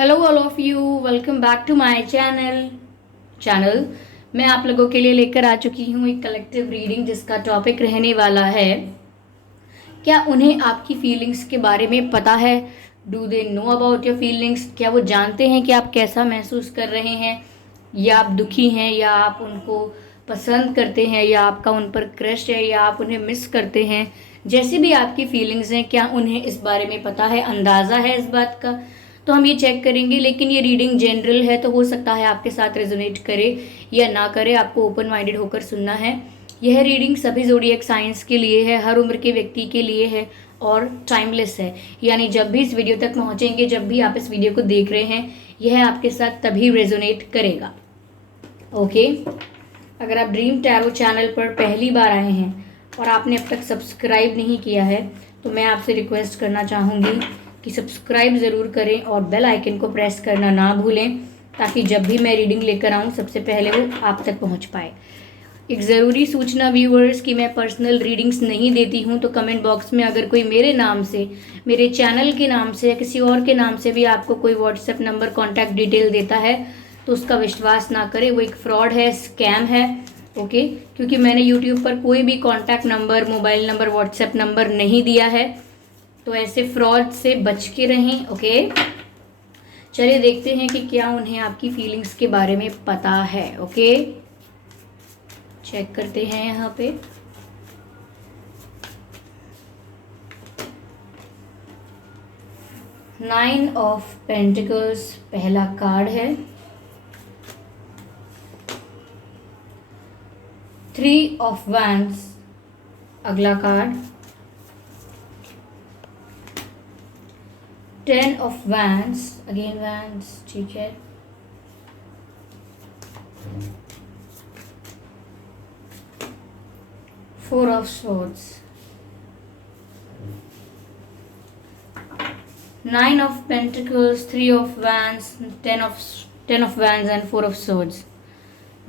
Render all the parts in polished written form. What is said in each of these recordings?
Hello all of you, welcome back to my channel. मैं आप लोगों के लिए लेकर आ चुकी हूँ एक कलेक्टिव रीडिंग जिसका टॉपिक रहने वाला है, क्या उन्हें आपकी फीलिंग्स के बारे में पता है। Do they know about your feelings. क्या वो जानते हैं कि आप कैसा महसूस कर रहे हैं, या आप दुखी हैं, या आप उनको पसंद करते हैं, या आपका उन पर क्रश है, या आप उन्हें मिस करते हैं। जैसी भी आपकी फीलिंग्स हैं, क्या उन्हें इस बारे में पता है, अंदाज़ा है इस बात का। तो हम ये चेक करेंगे, लेकिन ये रीडिंग जनरल है तो हो सकता है आपके साथ रेजोनेट करे या ना करे, आपको ओपन माइंडेड होकर सुनना है। यह रीडिंग सभी ज़ोडिएक साइंस के लिए है, हर उम्र के व्यक्ति के लिए है और टाइमलेस है। यानी जब भी इस वीडियो तक पहुंचेंगे, जब भी आप इस वीडियो को देख रहे हैं, यह आपके साथ तभी रेजोनेट करेगा। ओके, अगर आप ड्रीम टैरो चैनल पर पहली बार आए हैं और आपने अब तक सब्सक्राइब नहीं किया है तो मैं आपसे रिक्वेस्ट करना चाहूँगी कि सब्सक्राइब ज़रूर करें और बेल आइकन को प्रेस करना ना भूलें, ताकि जब भी मैं रीडिंग लेकर आऊँ सबसे पहले वो आप तक पहुँच पाए। एक ज़रूरी सूचना व्यूअर्स कि मैं पर्सनल रीडिंग्स नहीं देती हूँ, तो कमेंट बॉक्स में अगर कोई मेरे नाम से, मेरे चैनल के नाम से या किसी और के नाम से भी आपको कोई व्हाट्सएप नंबर, कॉन्टैक्ट डिटेल देता है तो उसका विश्वास ना करें, वो एक फ्रॉड है, स्कैम है। ओके, क्योंकि मैंने यूट्यूब पर कोई भी contact number, mobile number, WhatsApp number नहीं दिया है, तो ऐसे फ्रॉड से बच के रहें। ओके, चलिए देखते हैं कि क्या उन्हें आपकी फीलिंग्स के बारे में पता है। ओके, चेक करते हैं यहाँ पे। नाइन ऑफ पेंटिकल्स पहला कार्ड है, थ्री ऑफ वैंड्स अगला card, ten of wands, again wands, ठीक है, four of swords, nine of pentacles, three of wands, ten of wands and four of swords.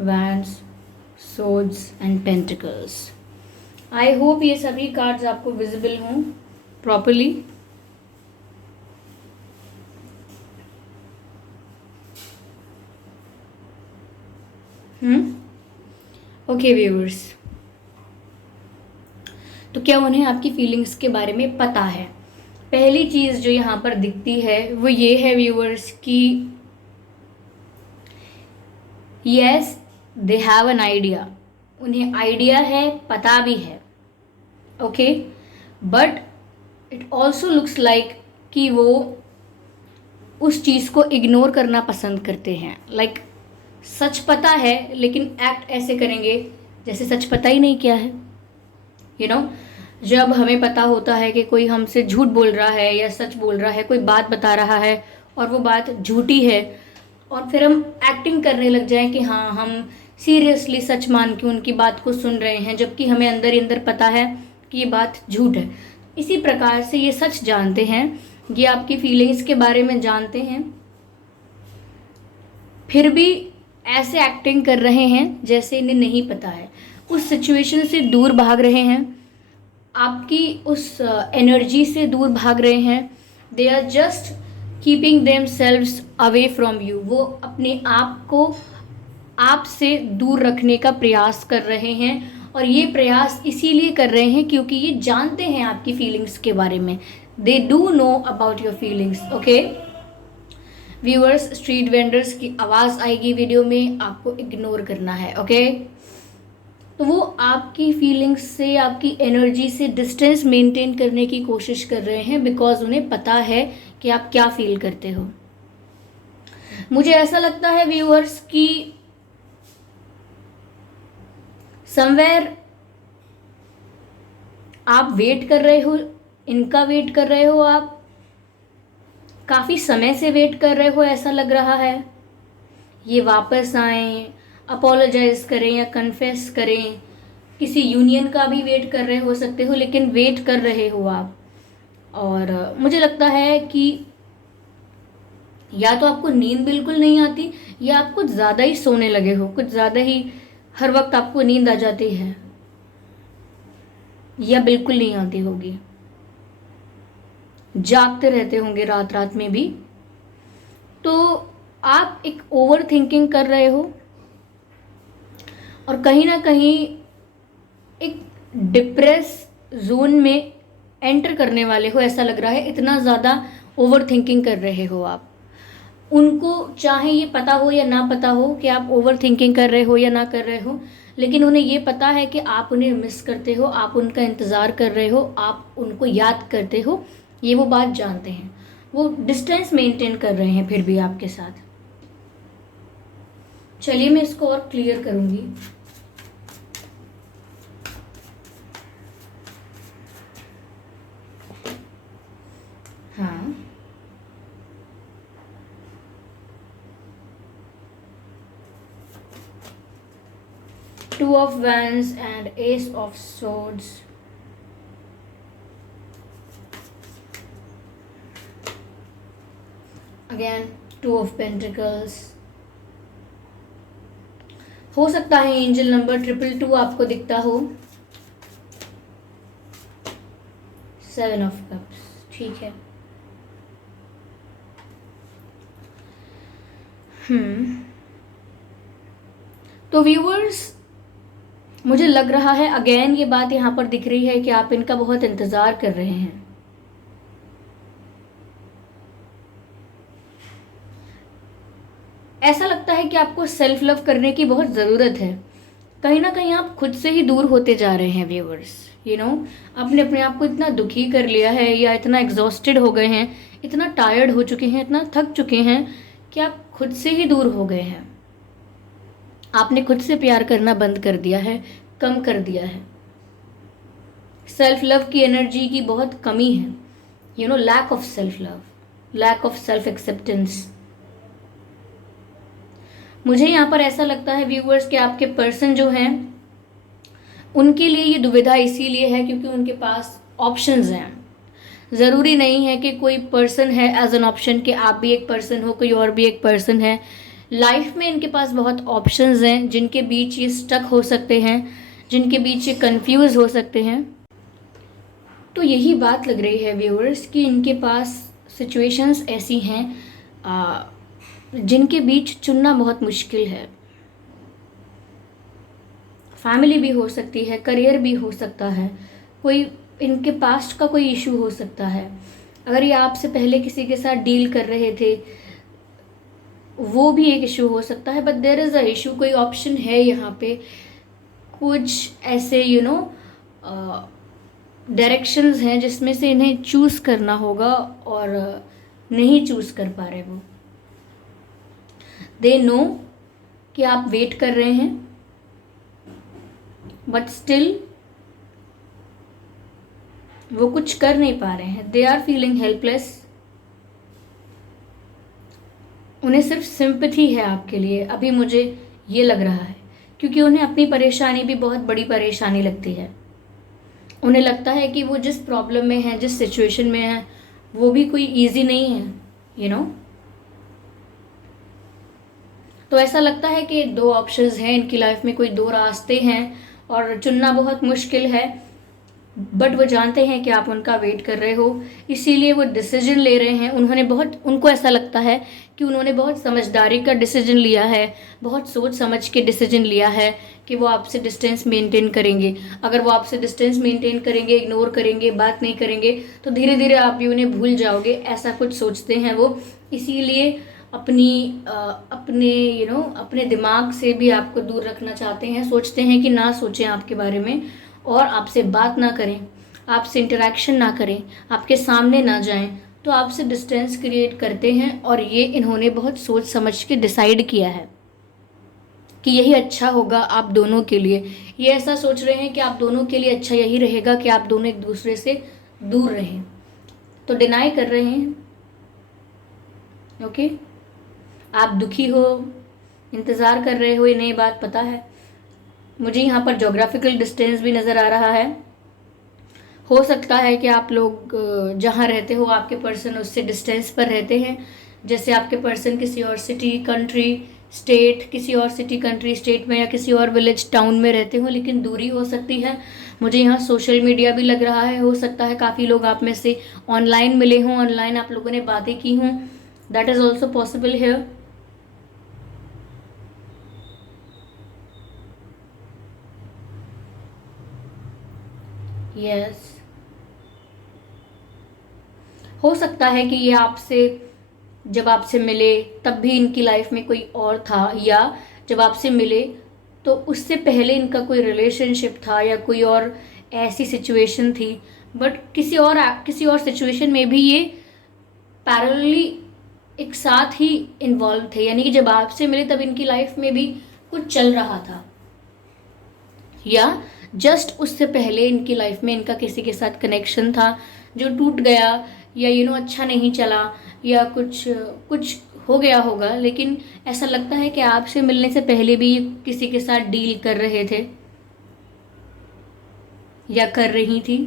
Wands, swords and pentacles. I hope ये सभी cards आपको visible हों properly. Okay viewers, तो क्या उन्हें आपकी फीलिंग्स के बारे में पता है। पहली चीज़ जो यहाँ पर दिखती है वो ये है व्यूअर्स कि yes, they have an idea, उन्हें आइडिया है, पता भी है। Okay, but it also looks like कि वो उस चीज़ को इग्नोर करना पसंद करते हैं। लाइक सच पता है लेकिन एक्ट ऐसे करेंगे जैसे सच पता ही नहीं क्या है। यू नो, जब हमें पता होता है कि कोई हमसे झूठ बोल रहा है या सच बोल रहा है, कोई बात बता रहा है और वो बात झूठी है, और फिर हम एक्टिंग करने लग जाएं कि हाँ, हम सीरियसली सच मान के उनकी बात को सुन रहे हैं, जबकि हमें अंदर ही अंदर पता है कि ये बात झूठ है। इसी प्रकार से ये सच जानते हैं, ये आपकी फीलिंग्स के बारे में जानते हैं, फिर भी ऐसे एक्टिंग कर रहे हैं जैसे इन्हें नहीं पता है, उस सिचुएशन से दूर भाग रहे हैं, आपकी उस एनर्जी से दूर भाग रहे हैं। They are just keeping themselves away from you. वो अपने आप को आपसे दूर रखने का प्रयास कर रहे हैं, और ये प्रयास इसीलिए कर रहे हैं क्योंकि ये जानते हैं आपकी फीलिंग्स के बारे में। They do know about your feelings. Okay viewers, street vendors की आवाज़ आएगी वीडियो में, आपको इग्नोर करना है। ओके, तो वो आपकी फीलिंग्स से, आपकी एनर्जी से डिस्टेंस मेंटेन करने की कोशिश कर रहे हैं, बिकॉज उन्हें पता है कि आप क्या फील करते हो। मुझे ऐसा लगता है व्यूअर्स कि समवेयर आप वेट कर रहे हो, इनका वेट कर रहे हो, आप काफ़ी समय से वेट कर रहे हो, ऐसा लग रहा है। ये वापस आए, अपोलोजाइज करें या कन्फेस करें, किसी यूनियन का भी वेट कर रहे हो सकते हो, लेकिन वेट कर रहे हो आप। और मुझे लगता है कि या तो आपको नींद बिल्कुल नहीं आती, या आप कुछ ज़्यादा ही सोने लगे हो, कुछ ज़्यादा ही हर वक्त आपको नींद आ जाती है, या बिल्कुल नहीं आती होगी, जागते रहते होंगे रात रात में भी। तो आप एक ओवर थिंकिंग कर रहे हो और कहीं ना कहीं एक डिप्रेस जोन में एंटर करने वाले हो, ऐसा लग रहा है। इतना ज़्यादा ओवर थिंकिंग कर रहे हो आप। उनको चाहे ये पता हो या ना पता हो कि आप ओवर थिंकिंग कर रहे हो या ना कर रहे हो, लेकिन उन्हें ये पता है कि आप उन्हें मिस करते हो, आप उनका इंतज़ार कर रहे हो, आप उनको याद करते हो। ये वो बात जानते हैं। वो डिस्टेंस मेंटेन कर रहे हैं फिर भी आपके साथ। चलिए मैं इसको और क्लियर करूंगी। हाँ, two of wands and S of swords. Again two of pentacles. हो सकता है एंजल नंबर 222 आपको दिखता हो। 7 ऑफ कप्स, ठीक है। तो व्यूअर्स, मुझे लग रहा है अगेन ये बात यहाँ पर दिख रही है कि आप इनका बहुत इंतज़ार कर रहे हैं। ऐसा लगता है कि आपको सेल्फ लव करने की बहुत ज़रूरत है। कहीं ना कहीं आप खुद से ही दूर होते जा रहे हैं व्यूअर्स। आपने अपने आप को इतना दुखी कर लिया है या इतना एग्जॉस्टेड हो गए हैं, इतना टायर्ड हो चुके हैं, इतना थक चुके हैं कि आप खुद से ही दूर हो गए हैं। आपने खुद से प्यार करना बंद कर दिया है, कम कर दिया है। सेल्फ लव की एनर्जी की बहुत कमी है। Lack of self love, lack of self acceptance. मुझे यहाँ पर ऐसा लगता है व्यूअर्स कि आपके पर्सन जो हैं उनके लिए ये दुविधा इसीलिए है क्योंकि उनके पास ऑप्शंस हैं। ज़रूरी नहीं है कि कोई पर्सन है एज एन ऑप्शन कि आप भी एक पर्सन हो, कोई और भी एक पर्सन है। लाइफ में इनके पास बहुत ऑप्शंस हैं जिनके बीच ये स्टक हो सकते हैं, जिनके बीच ये कंफ्यूज हो सकते हैं। तो यही बात लग रही है व्यूअर्स कि इनके पास सिचुएशंस ऐसी हैं जिनके बीच चुनना बहुत मुश्किल है। फैमिली भी हो सकती है, करियर भी हो सकता है, कोई इनके पास्ट का कोई इशू हो सकता है। अगर ये आपसे पहले किसी के साथ डील कर रहे थे वो भी एक इशू हो सकता है। But there is a issue, कोई ऑप्शन है यहाँ पे। कुछ ऐसे डायरेक्शंस हैं जिसमें से इन्हें चूज़ करना होगा और नहीं चूज़ कर पा रहे वो। दे नो कि आप वेट कर रहे हैं बट स्टिल वो कुछ कर नहीं पा रहे हैं। They are feeling helpless. उन्हें सिर्फ सिंपैथी है आपके लिए अभी, मुझे ये लग रहा है, क्योंकि उन्हें अपनी परेशानी भी बहुत बड़ी परेशानी लगती है। उन्हें लगता है कि वो जिस प्रॉब्लम में है, जिस सिचुएशन में है, वो भी कोई इजी नहीं है। तो ऐसा लगता है कि दो ऑप्शंस हैं इनकी लाइफ में, कोई दो रास्ते हैं और चुनना बहुत मुश्किल है। बट वो जानते हैं कि आप उनका वेट कर रहे हो, इसीलिए वो डिसीजन ले रहे हैं। उनको ऐसा लगता है कि उन्होंने बहुत समझदारी का डिसीजन लिया है, बहुत सोच समझ के डिसीजन लिया है कि वो आपसे डिस्टेंस मेंटेन करेंगे। अगर वो आपसे डिस्टेंस मेंटेन करेंगे, इग्नोर करेंगे, बात नहीं करेंगे, तो धीरे धीरे आप भी उन्हें भूल जाओगे, ऐसा कुछ सोचते हैं वो। इसीलिए अपने दिमाग से भी आपको दूर रखना चाहते हैं। सोचते हैं कि ना सोचें आपके बारे में और आपसे बात ना करें, आपसे इंटरेक्शन ना करें, आपके सामने ना जाएं, तो आपसे डिस्टेंस क्रिएट करते हैं। और ये इन्होंने बहुत सोच समझ के डिसाइड किया है कि यही अच्छा होगा आप दोनों के लिए। ये ऐसा सोच रहे हैं कि आप दोनों के लिए अच्छा यही रहेगा कि आप दोनों एक दूसरे से दूर रहें। तो डिनाई कर रहे हैं। ओके, आप दुखी हो, इंतज़ार कर रहे हो, ये नई बात पता है मुझे। यहाँ पर जोग्राफिकल डिस्टेंस भी नज़र आ रहा है। हो सकता है कि आप लोग जहाँ रहते हो आपके पर्सन उससे डिस्टेंस पर रहते हैं। जैसे आपके पर्सन किसी और सिटी, कंट्री, स्टेट, किसी और सिटी, कंट्री, स्टेट में या किसी और विलेज, टाउन में रहते हो, लेकिन दूरी हो सकती है। मुझे यहाँ सोशल मीडिया भी लग रहा है। हो सकता है काफ़ी लोग आप में से ऑनलाइन मिले हों, ऑनलाइन आप लोगों ने बातें की हों, that is also possible here. Yes, हो सकता है कि ये आपसे, जब आपसे मिले तब भी इनकी लाइफ में कोई और था, या जब आपसे मिले तो उससे पहले इनका कोई रिलेशनशिप था या कोई और ऐसी सिचुएशन थी, बट किसी और सिचुएशन में भी ये पैरेलली एक साथ ही इन्वॉल्व थे, यानी कि जब आपसे मिले तब इनकी लाइफ में भी कुछ चल रहा था, या जस्ट उससे पहले इनकी लाइफ में इनका किसी के साथ कनेक्शन था जो टूट गया, या अच्छा नहीं चला, या कुछ कुछ हो गया होगा। लेकिन ऐसा लगता है कि आपसे मिलने से पहले भी ये किसी के साथ डील कर रहे थे या कर रही थी।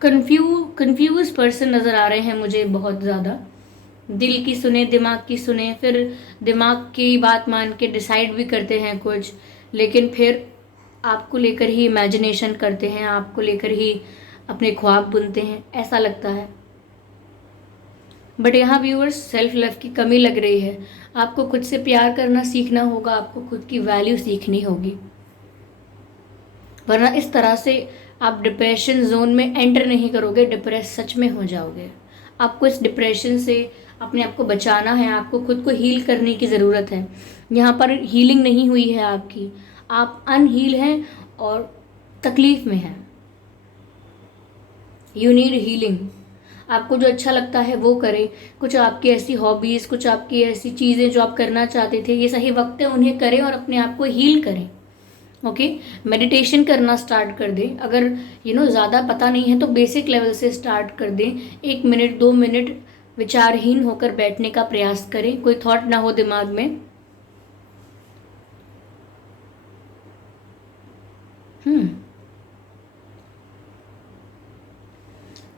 कंफ्यूज पर्सन नज़र आ रहे हैं मुझे बहुत ज़्यादा। दिल की सुने, दिमाग की सुने, फिर दिमाग की बात मान के डिसाइड भी करते हैं कुछ, लेकिन फिर आपको लेकर ही इमेजिनेशन करते हैं, आपको लेकर ही अपने ख्वाब बुनते हैं, ऐसा लगता है। बट यहाँ व्यूअर्स सेल्फ लव की कमी लग रही है। आपको खुद से प्यार करना सीखना होगा, आपको खुद की वैल्यू सीखनी होगी, वरना इस तरह से आप डिप्रेशन जोन में एंटर नहीं करोगे, डिप्रेस सच में हो जाओगे। आपको इस डिप्रेशन से अपने आप को बचाना है, आपको खुद को हील करने की ज़रूरत है। यहाँ पर हीलिंग नहीं हुई है आपकी, आप अनहील हैं और तकलीफ में हैं। You need healing. आपको जो अच्छा लगता है वो करें, कुछ आपकी ऐसी हॉबीज़, कुछ आपकी ऐसी चीज़ें जो आप करना चाहते थे, ये सही वक्त है उन्हें करें और अपने आप को हील करें। ओके, मेडिटेशन करना स्टार्ट कर दें। अगर ज़्यादा पता नहीं है तो बेसिक लेवल से स्टार्ट कर दें। 1 मिनट 2 मिनट विचारहीन होकर बैठने का प्रयास करें, कोई थॉट ना हो दिमाग में।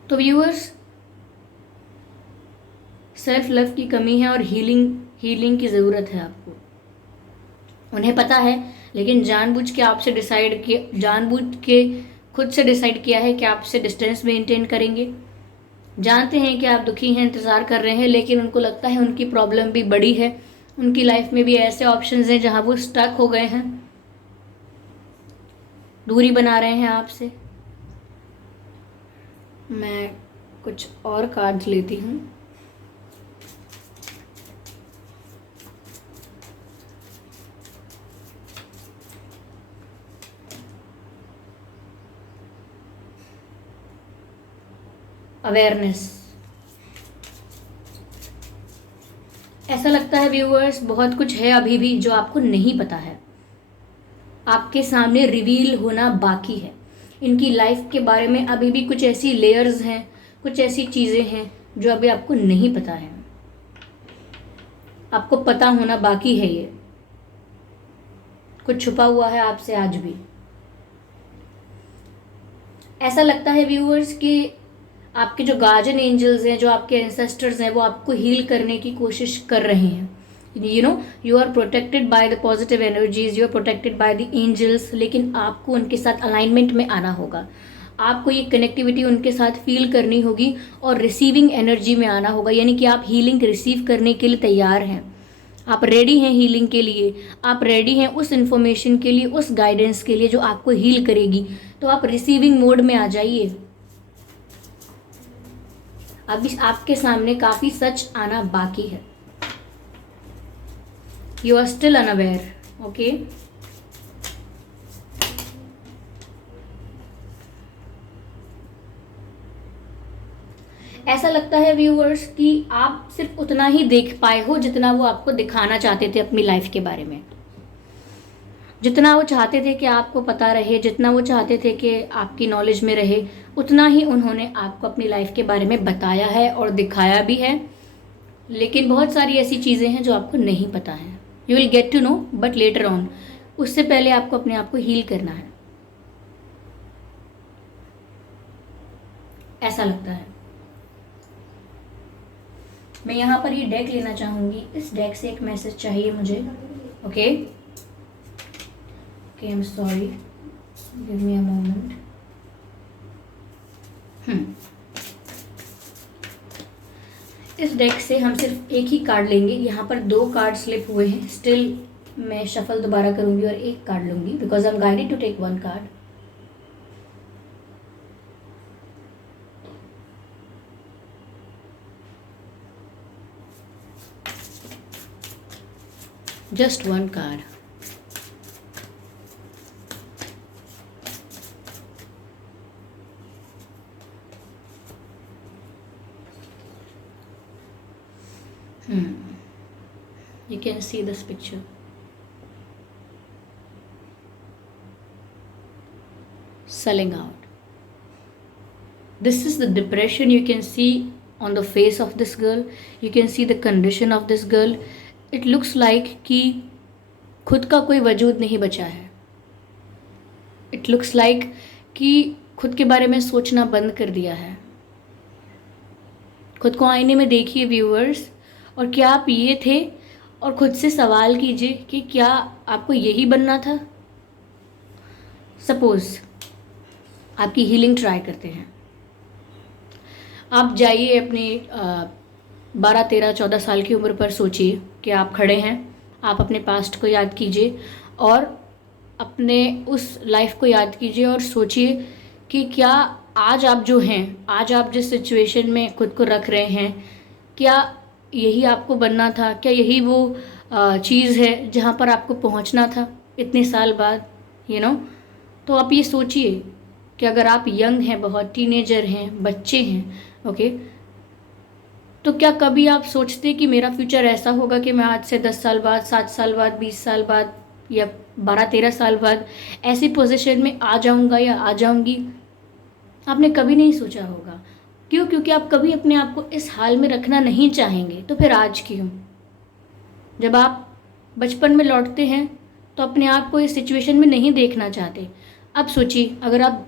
तो व्यूअर्स, सेल्फ लव की कमी है और हीलिंग की ज़रूरत है आपको। उन्हें पता है, लेकिन जानबूझ के खुद से डिसाइड किया है कि आपसे डिस्टेंस मेंटेन करेंगे। जानते हैं कि आप दुखी हैं, इंतज़ार कर रहे हैं, लेकिन उनको लगता है उनकी प्रॉब्लम भी बड़ी है, उनकी लाइफ में भी ऐसे ऑप्शंस हैं जहां वो स्टक हो गए हैं, दूरी बना रहे हैं आपसे। मैं कुछ और कार्ड्स लेती हूँ। अवेयरनेस। ऐसा लगता है व्यूअर्स बहुत कुछ है अभी भी जो आपको नहीं पता है, आपके सामने रिवील होना बाकी है। इनकी लाइफ के बारे में अभी भी कुछ ऐसी लेयर्स हैं, कुछ ऐसी चीज़ें हैं जो अभी आपको नहीं पता है, आपको पता होना बाकी है। ये कुछ छुपा हुआ है आपसे आज भी। ऐसा लगता है व्यूअर्स कि आपके जो गार्जियन एंजल्स हैं, जो आपके एंसेस्टर्स हैं, वो आपको हील करने की कोशिश कर रहे हैं। You are protected by the positive energies, you are protected by the angels, लेकिन आपको उनके साथ अलाइनमेंट में आना होगा। आपको ये कनेक्टिविटी उनके साथ फील करनी होगी और रिसीविंग एनर्जी में आना होगा, यानी कि आप हीलिंग रिसीव करने के लिए तैयार हैं, आप रेडी हैं हीलिंग के लिए, आप रेडी हैं उस इन्फॉर्मेशन के लिए, उस गाइडेंस के लिए जो आपको हील करेगी। तो आप रिसीविंग मोड में आ जाइए। अभी आपके सामने काफ़ी सच आना बाकी है। You are still unaware. Okay, ऐसा लगता है व्यूअर्स कि आप सिर्फ उतना ही देख पाए हो जितना वो आपको दिखाना चाहते थे अपनी लाइफ के बारे में। जितना वो चाहते थे कि आपको पता रहे, जितना वो चाहते थे कि आपकी नॉलेज में रहे, उतना ही उन्होंने आपको अपनी लाइफ के बारे में बताया है और दिखाया भी है। लेकिन बहुत सारी ऐसी चीज़ें हैं जो आपको नहीं पता है। You will get to know but later on. उससे पहले आपको अपने आप को हील करना है, ऐसा लगता है। मैं यहाँ पर ये डेक लेना चाहूँगी। इस डेक से एक मैसेज चाहिए मुझे। Okay, I am sorry. Give me a moment. इस डेक से हम सिर्फ एक ही कार्ड लेंगे। यहाँ पर 2 कार्ड स्लिप हुए हैं, स्टिल मैं शफल दोबारा करूंगी और एक कार्ड लूंगी because I am guided to take 1 card. Just 1 card. You can see this picture. Selling out. This is the depression you can see on the face of this girl. You can see the condition of this girl. It looks like कि खुद का कोई वजूद नहीं बचा है। It looks like कि खुद के बारे में सोचना बंद कर दिया है। खुद को आईने में देखिए व्यूअर्स, और क्या आप ये थे? और खुद से सवाल कीजिए कि क्या आपको यही बनना था? सपोज आपकी हीलिंग ट्राई करते हैं, आप जाइए अपने 12, 13, 14 साल की उम्र पर, सोचिए कि आप खड़े हैं, आप अपने पास्ट को याद कीजिए और अपने उस लाइफ को याद कीजिए और सोचिए कि क्या आज आप जो हैं, आज आप जिस सिचुएशन में खुद को रख रहे हैं, क्या यही आपको बनना था? क्या यही वो चीज़ है जहाँ पर आपको पहुँचना था इतने साल बाद? तो आप ये सोचिए कि अगर आप यंग हैं, बहुत टीनेजर हैं, बच्चे हैं, ओके, तो क्या कभी आप सोचते कि मेरा फ्यूचर ऐसा होगा कि मैं आज से 10 साल बाद, 7 साल बाद, 20 साल बाद या 12-13 साल बाद ऐसी पोजीशन में आ जाऊंगा या आ जाऊंगी? आपने कभी नहीं सोचा होगा। क्यों? क्योंकि आप कभी अपने आप को इस हाल में रखना नहीं चाहेंगे। तो फिर आज क्यों? जब आप बचपन में लौटते हैं तो अपने आप को इस सिचुएशन में नहीं देखना चाहते। अब सोचिए अगर आप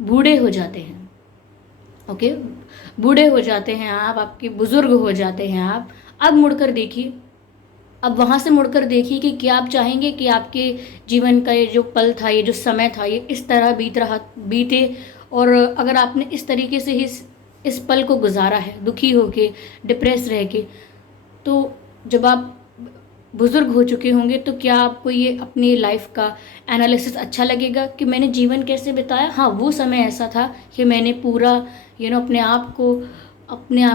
बूढ़े हो जाते हैं, ओके, बूढ़े हो जाते हैं आप, आपके बुज़ुर्ग हो जाते हैं आप, अब मुड़कर देखिए, अब वहाँ से मुड़कर देखिए कि क्या आप चाहेंगे कि आपके जीवन का ये जो पल था, ये जो समय था, ये इस तरह बीते। और अगर आपने इस तरीके से इस पल को गुजारा है, दुखी होके, डिप्रेस रह के, तो जब आप बुज़ुर्ग हो चुके होंगे तो क्या आपको ये अपनी लाइफ का एनालिसिस अच्छा लगेगा कि मैंने जीवन कैसे बिताया? हाँ, वो समय ऐसा था कि मैंने पूरा अपने आप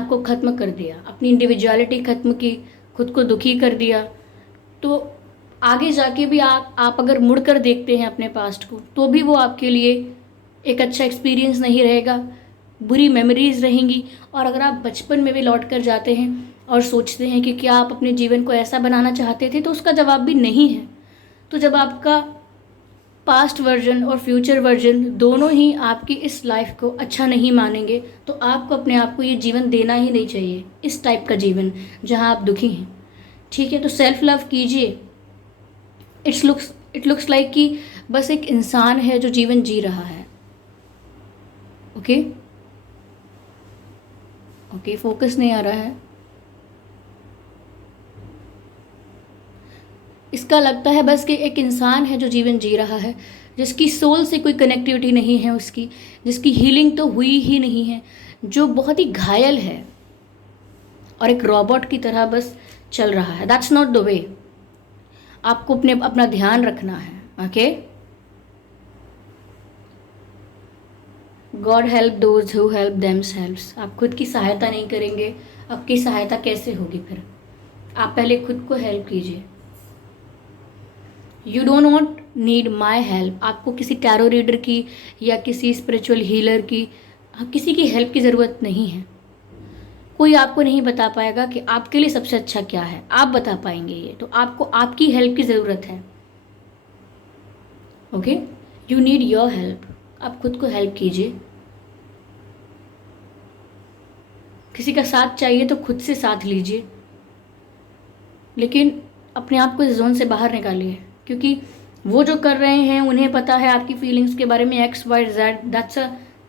को ख़त्म कर दिया, अपनी इंडिविजुअलिटी ख़त्म की, खुद को दुखी कर दिया। तो आगे जाके भी आप अगर मुड़ कर देखते हैं अपने पास्ट को, तो भी वो आपके लिए एक अच्छा एक्सपीरियंस नहीं रहेगा, बुरी मेमोरीज रहेंगी। और अगर आप बचपन में भी लौट कर जाते हैं और सोचते हैं कि क्या आप अपने जीवन को ऐसा बनाना चाहते थे, तो उसका जवाब भी नहीं है। तो जब आपका पास्ट वर्जन और फ्यूचर वर्जन दोनों ही आपकी इस लाइफ को अच्छा नहीं मानेंगे, तो आपको अपने आप को ये जीवन देना ही नहीं चाहिए, इस टाइप का जीवन जहाँ आप दुखी हैं। ठीक है, तो सेल्फ लव कीजिए। इट लुक्स लाइक कि बस एक इंसान है जो जीवन जी रहा है। ओके, फोकस नहीं आ रहा है। इसका लगता है बस कि एक इंसान है जो जीवन जी रहा है, जिसकी सोल से कोई कनेक्टिविटी नहीं है उसकी, जिसकी हीलिंग तो हुई ही नहीं है, जो बहुत ही घायल है और एक रोबोट की तरह बस चल रहा है। That's not the way. आपको अपना ध्यान रखना है। Okay, God help those who help themselves. आप खुद की सहायता नहीं करेंगे, आपकी सहायता कैसे होगी फिर? आप पहले खुद को हेल्प कीजिए। You don't not need my help. आपको किसी टैरो रीडर की या किसी स्पिरिचुअल हीलर की, किसी की हेल्प की ज़रूरत नहीं है। कोई आपको नहीं बता पाएगा कि आपके लिए सबसे अच्छा क्या है, आप बता पाएंगे ये। तो आपको आपकी हेल्प की ज़रूरत है। Okay, you need your help. आप खुद को हेल्प कीजिए। किसी का साथ चाहिए तो खुद से साथ लीजिए, लेकिन अपने आप को इस जोन से बाहर निकालिए, क्योंकि वो जो कर रहे हैं उन्हें पता है आपकी फीलिंग्स के बारे में XYZ।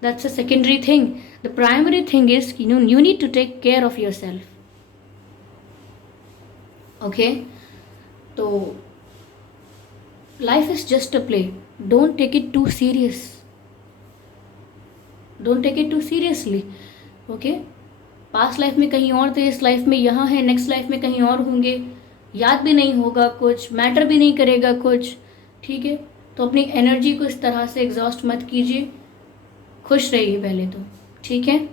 That's a secondary thing. The primary thing is you need to take care of yourself. Okay, तो life is just a play. Don't take it too serious, don't take it too seriously. Okay, past life में कहीं और थे, इस life में यहाँ है, next life में कहीं और होंगे, याद भी नहीं होगा कुछ, मैटर भी नहीं करेगा कुछ। ठीक है, तो अपनी एनर्जी को इस तरह से एग्जॉस्ट मत कीजिए, खुश रहिए पहले तो। ठीक है,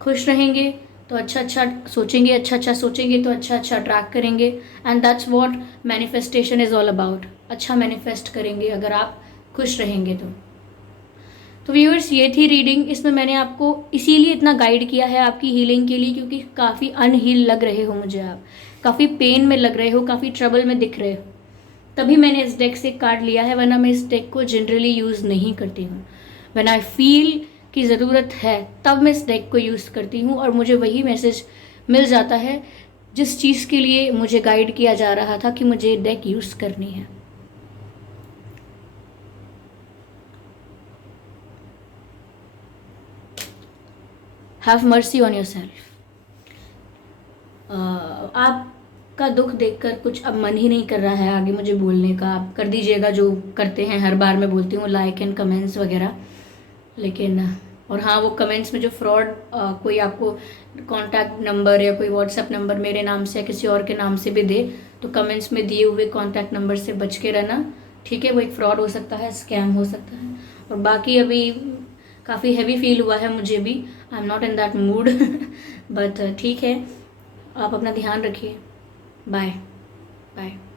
खुश रहेंगे तो अच्छा अच्छा सोचेंगे, अच्छा अच्छा सोचेंगे तो अच्छा अच्छा अट्रैक्ट करेंगे। And that's what manifestation is all about. अच्छा मैनिफेस्ट करेंगे अगर आप खुश रहेंगे तो व्यूअर्स, ये थी रीडिंग। इसमें मैंने आपको इसीलिए इतना गाइड किया है आपकी हीलिंग के लिए, क्योंकि काफ़ी अनहील लग रहे हो मुझे, आप काफ़ी पेन में लग रहे हो, काफ़ी ट्रबल में दिख रहे हो, तभी मैंने इस डेक से कार्ड लिया है। वरना मैं इस डेक को जनरली यूज़ नहीं करती हूँ। व्हेन आई फील की ज़रूरत है तब मैं इस डेक को यूज़ करती हूँ, और मुझे वही मैसेज मिल जाता है जिस चीज़ के लिए मुझे गाइड किया जा रहा था कि मुझे डेक यूज़ करनी है। Have mercy on your self. आपका दुख देखकर कुछ अब मन ही नहीं कर रहा है आगे मुझे बोलने का। आप कर दीजिएगा जो करते हैं हर बार मैं बोलती हूँ, लाइक एंड कमेंट्स वगैरह। लेकिन और हाँ, वो कमेंट्स में जो फ्रॉड कोई आपको कॉन्टैक्ट नंबर या कोई व्हाट्सएप नंबर मेरे नाम से या किसी और के नाम से भी दे, तो कमेंट्स में दिए हुए कॉन्टैक्ट नंबर से बच के रहना। ठीक है, वो एक फ्रॉड हो सकता है, स्कैम हो सकता है। और बाकी अभी काफ़ी हैवी फील हुआ है मुझे भी, I am not in that mood but ठीक है, आप अपना ध्यान रखिए। Bye bye.